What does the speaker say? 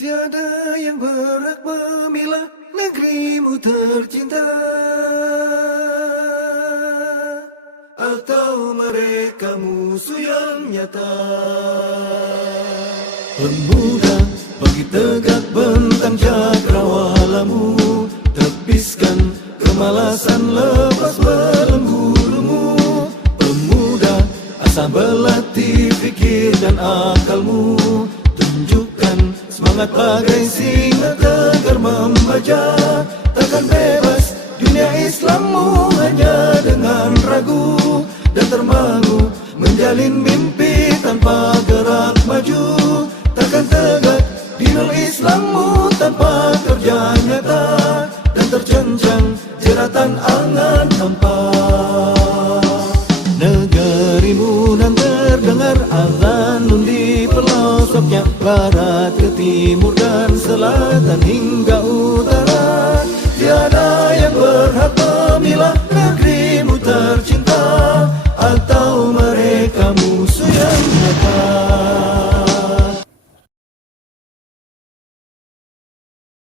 Tiada yang berhak memilah negerimu tercinta, atau mereka musuh yang nyata. Pemuda, bagi tegak bentang cakrawalamu, tepiskan kemalasan, lepas belenggurumu. Pemuda, asah berlatih fikir dan akalmu, tunjukkan semangat bagai singa tegar membaca. Takkan bebas dunia Islammu hanya dengan ragu dan termangu, menjalin mimpi tanpa gerak maju. Takkan tegak dinul Islammu tanpa kerja nyata, dan tercencang jeratan angan hampa. Negerimu nan terdengar azan nun di pelosoknya, barat ke timur dan selatan hingga utara.